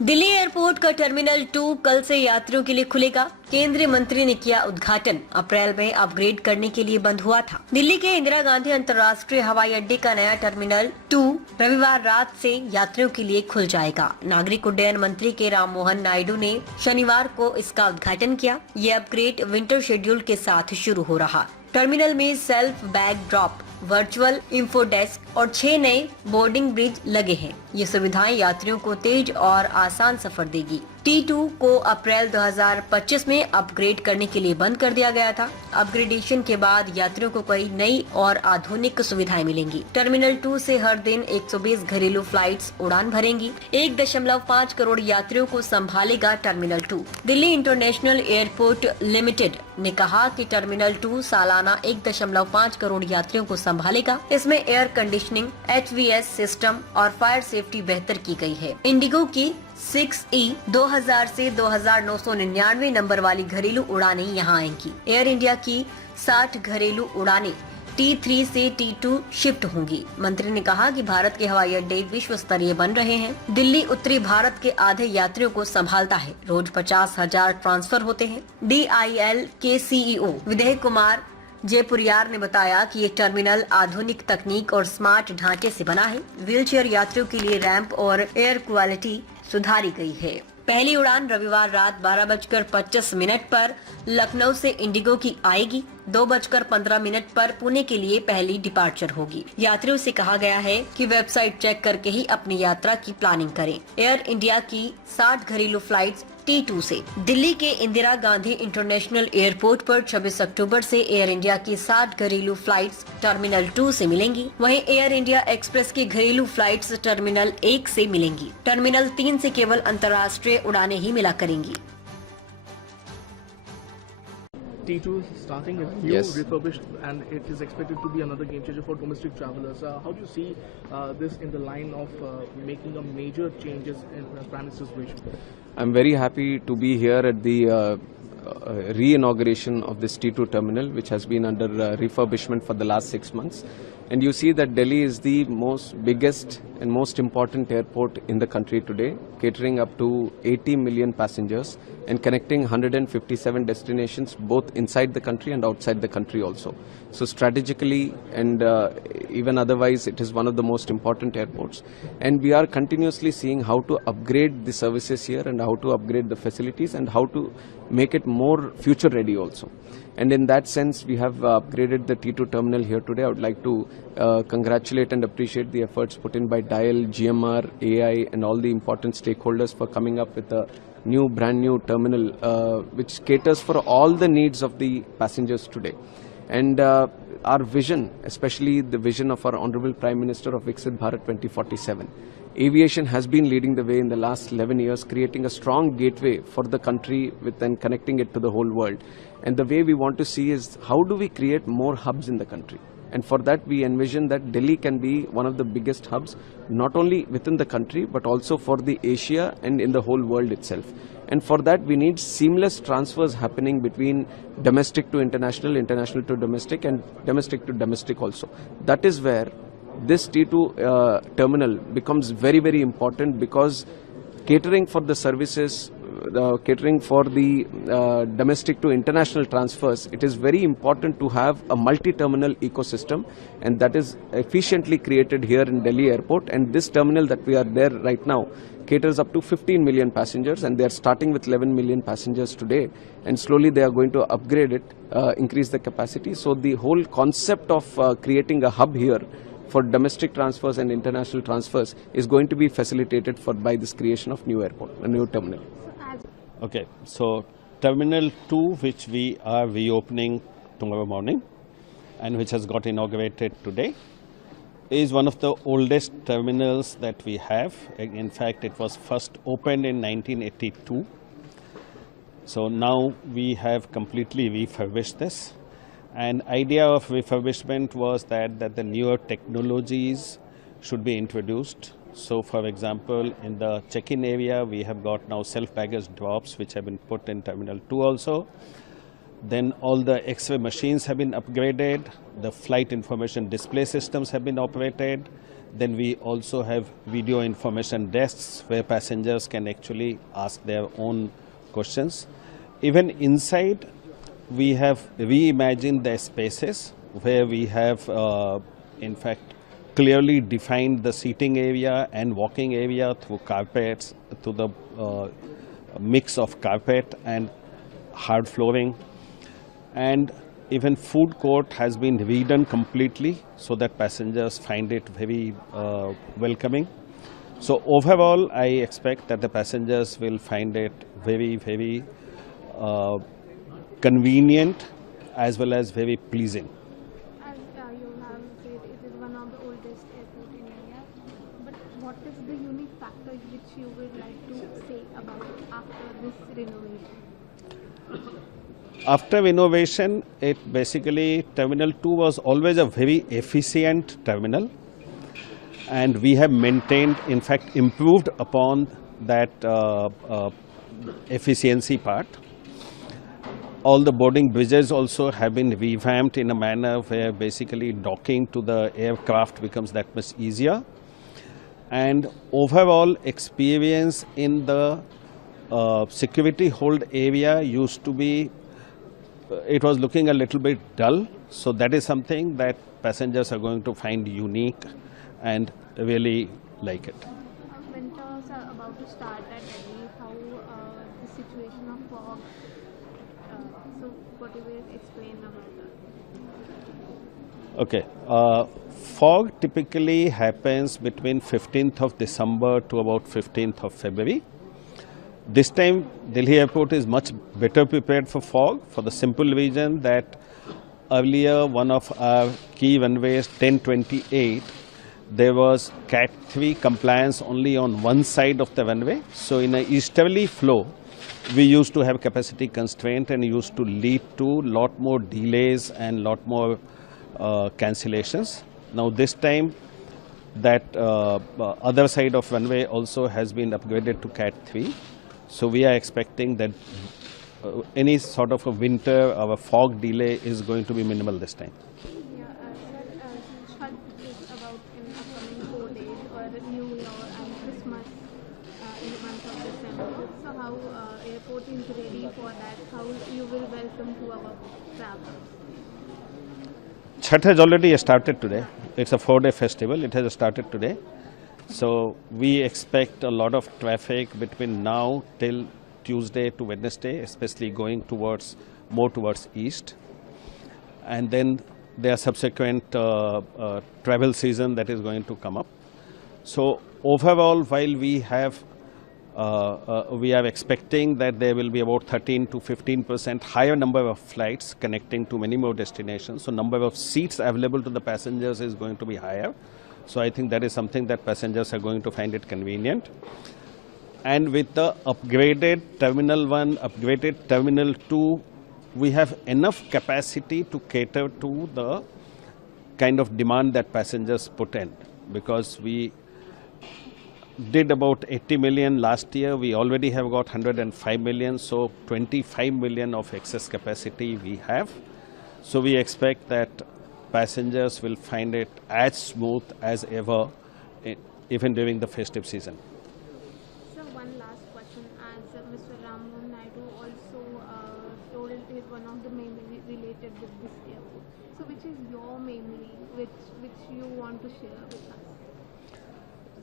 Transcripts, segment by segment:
Delhi airport का terminal 2 कल से यात्रियों के लिए खुलेगा। केंद्रीय मंत्री ने किया उद्घाटन। अप्रैल में अपग्रेड करने के लिए बंद हुआ था। दिल्ली के इंदिरा गांधी अंतर्राष्ट्रीय हवाई अड्डे का नया टर्मिनल 2 रविवार रात से यात्रियों के लिए खुल जाएगा। नागरिक उड्डयन मंत्री के राममोहन नायडू ने शनिवार को इसका उद्घाटन किया। ये अपग्रेड विंटर शेड्यूल के साथ शुरू हो रहा। टर्मिनल में self bag drop, virtual info desk और 6 नए बोर्डिंग ब्रिज लगे हैं। ये सुविधाएं यात्रियों को तेज और आसान सफर देगी। T2 को अप्रैल 2025 में अपग्रेड करने के लिए बंद कर दिया गया था। अपग्रेडेशन के बाद यात्रियों को कई नई और आधुनिक सुविधाएं मिलेंगी। टर्मिनल 2 से हर दिन 120 घरेलू फ्लाइट्स उड़ान भरेंगी। 1.5 करोड़ यात्रियों को संभालेगा terminal 2। Delhi international airport limited ने कहा कि टर्मिनल 2 सालाना 1.5 करोड़ यात्रियों को संभालेगा। इसमें एयर कंडीशनिंग, HVS सिस्टम और फायर सेफ्टी बेहतर की गई है। इंडिगो की 6E 2000 से 2999 नंबर वाली घरेलू उड़ानें यहां आएंगी। एयर इंडिया की 60 घरेलू उड़ानें T3 से T2 शिफ्ट होंगी। मंत्री ने कहा कि भारत के हवाई अड्डे विश्व स्तरीय बन रहे हैं। दिल्ली उत्तरी भारत के आधे यात्रियों को संभालता है। रोज 50,000 ट्रांसफर होते हैं। DIL के CEO विदय कुमार जयपुरियार ने बताया कि ये टर्मिनल आधुनिक तकनीक और स्मार्ट ढांचे से बना है। व्हीलचेयर यात्रियों के लिए रैंप और एयर क्वालिटी सुधारी गई है। पहली उड़ान रविवार रात 12:25 पर लखनऊ से इंडिगो की आएगी। 2:15 पर पुणे के लिए पहली डिपार्चर होगी। यात्रियों से कहा गया है कि वेबसाइट चेक करके ही अपनी यात्रा की प्लानिंग करें। एयर इंडिया की 60 घरेलू फ्लाइट्स T2 से दिल्ली के इंदिरा गांधी इंटरनेशनल एयरपोर्ट पर 26 अक्टूबर से एयर इंडिया की 60 घरेलू फ्लाइट्स टर्मिनल 2 से मिलेंगी। वहीं एयर इंडिया एक्सप्रेस की घरेलू फ्लाइट्स टर्मिनल 1 से मिलेंगी। टर्मिनल 3 से केवल अंतर्राष्ट्रीय उड़ानें ही मिला करेंगी। T2 starting is new, refurbished, and it is expected to be another game changer for domestic travelers. How do you see this in the line of making a major changes in Prime Minister's vision? I'm very happy to be here at the re-inauguration of this T2 terminal, which has been under refurbishment for the last 6 months. And you see that Delhi is the biggest and most important airport in the country today, catering up to 80 million passengers and connecting 157 destinations both inside the country and outside the country also. So strategically and even otherwise, it is one of the most important airports. And we are continuously seeing how to upgrade the services here and how to upgrade the facilities and how to make it more future ready also. And in that sense, we have upgraded the T2 terminal here today. I would like to congratulate and appreciate the efforts put in by DIAL, GMR, AI and all the important stakeholders for coming up with a brand new terminal which caters for all the needs of the passengers today. And our vision, especially the vision of our Honorable Prime Minister of Viksit Bharat 2047, aviation has been leading the way in the last 11 years, creating a strong gateway for the country and connecting it to the whole world. And the way we want to see is how do we create more hubs in the country? And for that, we envision that Delhi can be one of the biggest hubs, not only within the country, but also for the Asia and in the whole world itself. And for that, we need seamless transfers happening between domestic to international, international to domestic, and domestic to domestic also. That is where this T2 terminal becomes very, very important, because catering for the services, catering for the domestic to international transfers, it is very important to have a multi-terminal ecosystem, and that is efficiently created here in Delhi Airport. And this terminal that we are there right now caters up to 15 million passengers, and they are starting with 11 million passengers today, and slowly they are going to upgrade it, increase the capacity. So the whole concept of creating a hub here for domestic transfers and international transfers is going to be facilitated by this creation of new airport, a new terminal. Okay, so Terminal 2, which we are reopening tomorrow morning and which has got inaugurated today, is one of the oldest terminals that we have. In fact, it was first opened in 1982. So now we have completely refurbished this. And idea of refurbishment was that the newer technologies should be introduced. So for example, in the check-in area, we have got now self-baggage drops, which have been put in Terminal 2 also. Then all the X-ray machines have been upgraded. The flight information display systems have been operated. Then we also have video information desks where passengers can actually ask their own questions. Even inside, we have reimagined the spaces where we have, in fact, clearly defined the seating area and walking area through carpets, through the mix of carpet and hard flooring. And even food court has been redone completely so that passengers find it very welcoming. So overall, I expect that the passengers will find it very, very convenient as well as very pleasing. As you have said, it is one of the oldest airports in India. But what is the unique factor which you would like to say about it after this renovation? After renovation, it basically, Terminal 2 was always a very efficient terminal, and we have maintained, in fact, improved upon that efficiency part. All the boarding bridges also have been revamped in a manner where basically docking to the aircraft becomes that much easier. And overall experience in the security hold area used to be, it was looking a little bit dull. So that is something that passengers are going to find unique and really like it. Winters are about to start at Delhi. How the situation of fog? So what you will explain about that? Okay. Fog typically happens between 15th of December to about 15th of February. This time, Delhi Airport is much better prepared for fog for the simple reason that earlier one of our key runways, 1028, there was Cat 3 compliance only on one side of the runway. So in an easterly flow, we used to have capacity constraint and used to lead to lot more delays and lot more cancellations. Now this time, that other side of runway also has been upgraded to Cat 3. So we are expecting that any sort of a winter or a fog delay is going to be minimal this time. Yeah, Chhath is about in upcoming 4 days, or New Year and Christmas in the month of December. So how airport is ready for that? How you will welcome to our travelers? Chhath has already started today. It's a 4-day festival. It has started today. So we expect a lot of traffic between now till Tuesday to Wednesday, especially going more towards east. And then there are subsequent travel season that is going to come up. So overall, while we are expecting that there will be about 13 to 15% higher number of flights connecting to many more destinations. So number of seats available to the passengers is going to be higher. So I think that is something that passengers are going to find it convenient. And with the upgraded Terminal 1, upgraded Terminal 2, we have enough capacity to cater to the kind of demand that passengers put in. Because we did about 80 million last year, we already have got 105 million, so 25 million of excess capacity we have. So we expect that passengers will find it as smooth as ever, even during the festive season. So one last question, as Mr. Naidu also told it is one of the memory related with this airport. So which is your memory which you want to share with us?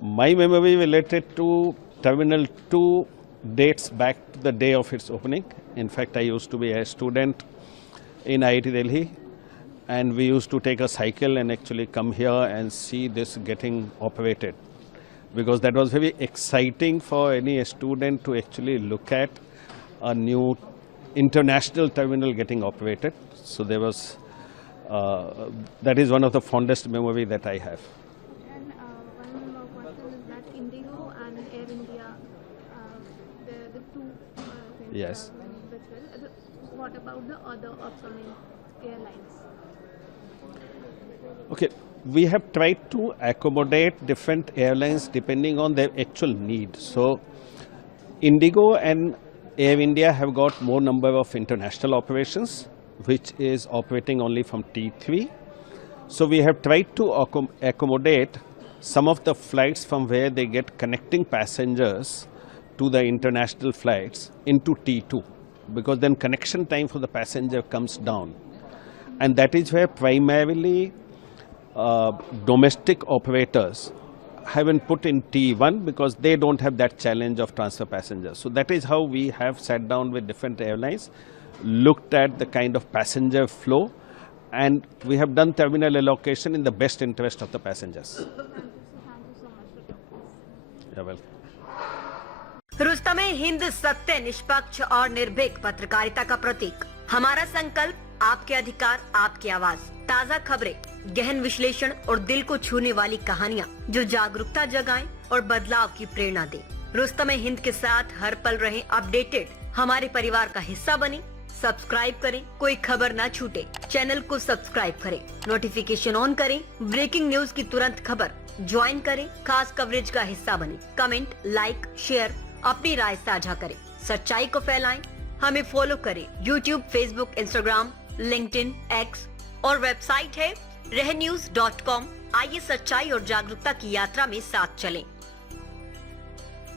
My memory related to Terminal 2 dates back to the day of its opening. In fact, I used to be a student in IIT Delhi, and we used to take a cycle and actually come here and see this getting operated. Because that was very exciting for any student to actually look at a new international terminal getting operated. So there was, that is one of the fondest memory that I have. And one more question is that Indigo and Air India, the two things. Yes. What about the other upcoming airlines? Okay, we have tried to accommodate different airlines depending on their actual need. So Indigo and Air India have got more number of international operations, which is operating only from T3. So we have tried to accommodate some of the flights from where they get connecting passengers to the international flights into T2, because then connection time for the passenger comes down. And that is where primarily domestic operators haven't put in T1 because they don't have that challenge of transfer passengers. So that is how we have sat down with different airlines, looked at the kind of passenger flow, and we have done terminal allocation in the best interest of the passengers. Thank you so much for talking. You're welcome. रुस्तमे-हिंद सत्य, निष्पक्ष और निर्भीक पत्रकारिता का प्रतीक। हमारा संकल्प, आपके अधिकार, आपकी आवाज। ताज़ा खबरें, गहन विश्लेषण और दिल को छूने वाली कहानियाँ जो जागरूकता जगाएं और बदलाव की प्रेरणा दें। रुस्तमे-हिंद के साथ हर पल रहें अपडेटेड। हमारे परिवार का हिस्सा बने, सब्सक्राइब करें, कोई खबर ना छूटे। चैनल को सब्सक्राइब करें, नोटिफिकेशन ऑन करें, ब्रेकिंग न्यूज की तुरंत खबर ज्वाइन करें, खास कवरेज का हिस्सा बने। कमेंट, लाइक, शेयर, अपनी राय साझा करें, सच्चाई को फैलाएं। हमें फॉलो करें YouTube, Facebook, Instagram, LinkedIn, X और वेबसाइट है रहnews.com। आइए सच्चाई और जागरूकता की यात्रा में साथ चलें।